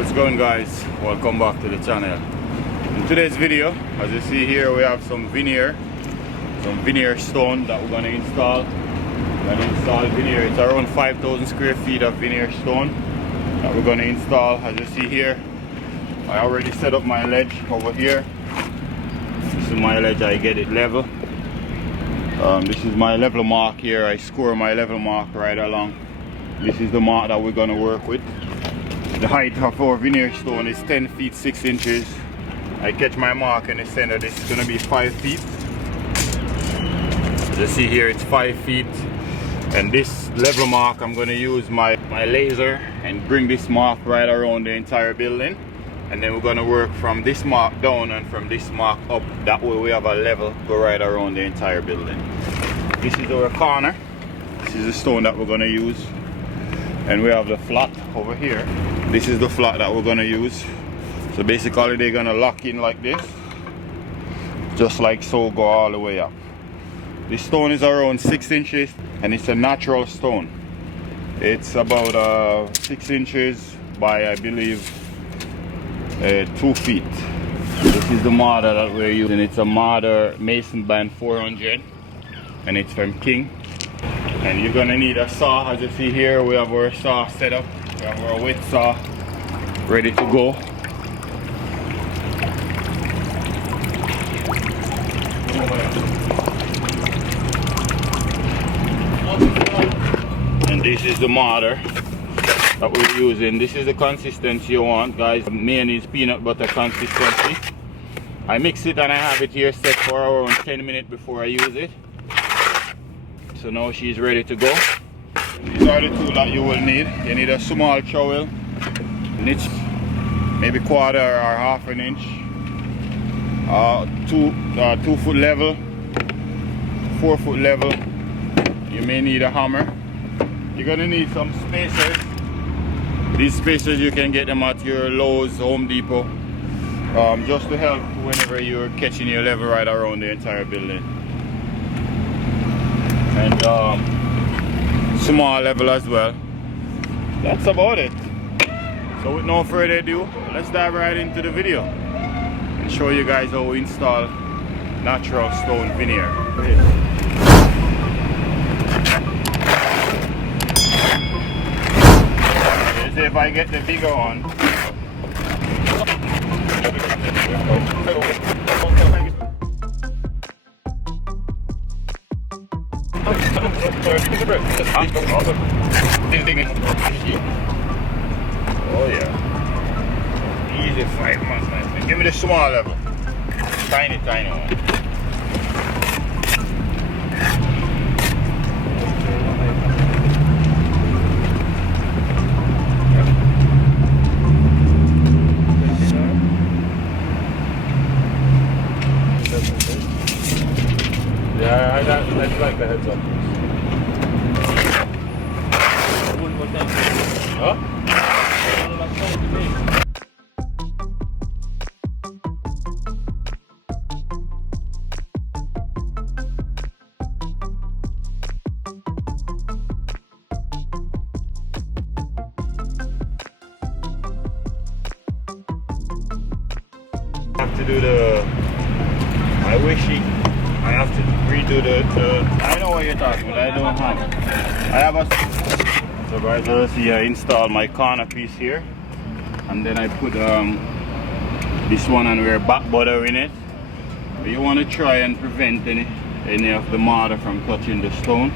How's it going, guys? Welcome back to the channel. In today's video, as you see here, we have some veneer stone that we're going to install. We're going to install veneer. It's around 5,000 square feet of veneer stone that we're going to install. As you see here, I already set up my ledge over here. This is my ledge. I get it level. This is my level mark here. I score my level mark right along. This is the mark that we're going to work with. The height of our veneer stone is 10 feet 6 inches. I catch my mark in the center. This is going to be 5 feet. As you see here, it's 5 feet. And this level mark, I'm going to use my laser and bring this mark right around the entire building. And then we're going to work from this mark down and from this mark up. That way we have a level go right around the entire building. This is our corner. This is the stone that we're going to use. And we have the flat over here. This is the flat that we're going to use. So basically they're going to lock in like this. Just like so, go all the way up. This stone is around 6 inches and it's a natural stone. It's about 6 inches by, I believe, 2 feet. This is the mortar that we're using. It's a mortar Mason Band 400 and it's from King. And you're gonna need a saw. As you see here, we have our saw set up. We have our wet saw ready to go. And this is the mortar that we're using. This is the consistency you want, guys. Main is peanut butter consistency. I mix it and I have it here set for around 10 minutes before I use it. So now she's ready to go. These are the tools that you will need. You need a small trowel, an inch, maybe quarter or half an inch, 2 foot level, 4 foot level. You may need a hammer. You're gonna need some spacers. These spacers you can get them at your Lowe's, Home Depot, just to help whenever you're catching your level right around the entire building. And small level as well. That's about it. So with no further ado, let's dive right into the video and show you guys how we install natural stone veneer. If I get the bigger one. Oh yeah. Easy 5 months, man. Give me the small level. Tiny one. Yeah, that's like the heads up. Huh? I have to do the. I have to redo the. I know what you're talking about. I don't have. I have a. So guys, let's see. I install my corner piece here, and then I put this one and we're back butter in it. But you want to try and prevent any of the mortar from touching the stone.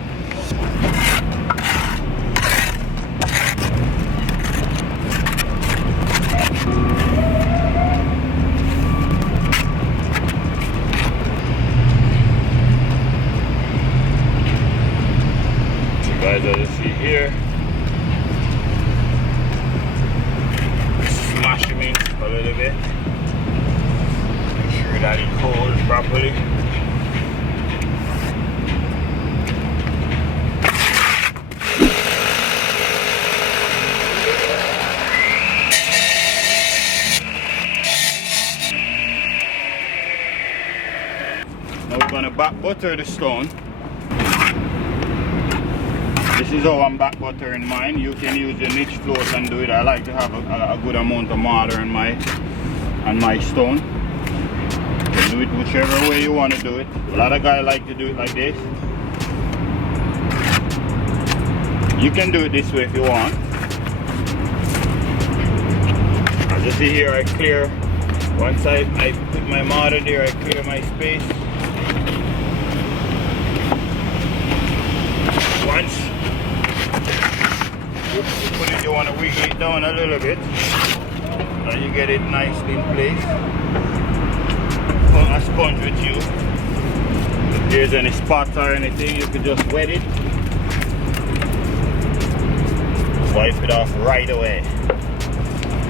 Guys, as you see here, smash them in a little bit, make sure that it holds properly. Now we're going to back butter the stone. This is how I'm back buttering mine. You can use your niche float and do it. I like to have a good amount of mortar on my stone. You can do it whichever way you want to do it. A lot of guys like to do it like this. You can do it this way if you want. As you see here, I clear. Once I put my mortar there, I clear my space. Once you put it, you want to wiggle it down a little bit. Now you get it nicely in place. Put a sponge with you. If there's any spots or anything, you can just wet it. Wipe it off right away.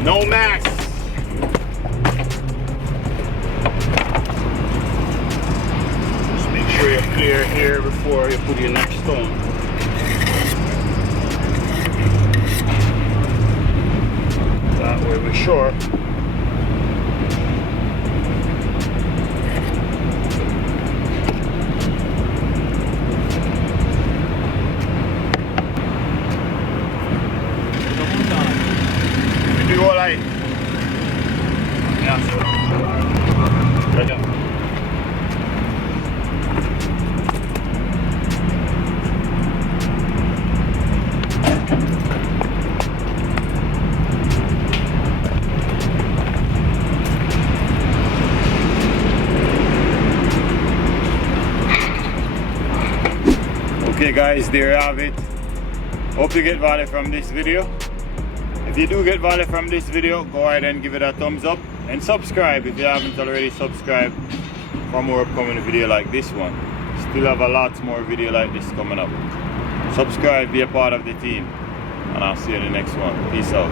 No mess. Just make sure you clear here before you put your next stone. That way we're sure. You do all right. Yeah, so. Right on. Okay guys, there you have it. Hope you get value from this video. If you do get value from this video, go ahead and give it a thumbs up and subscribe if you haven't already subscribed for more upcoming video like this one. Still have a lot more video like this coming up. Subscribe, be a part of the team, and I'll see you in the next one. Peace out.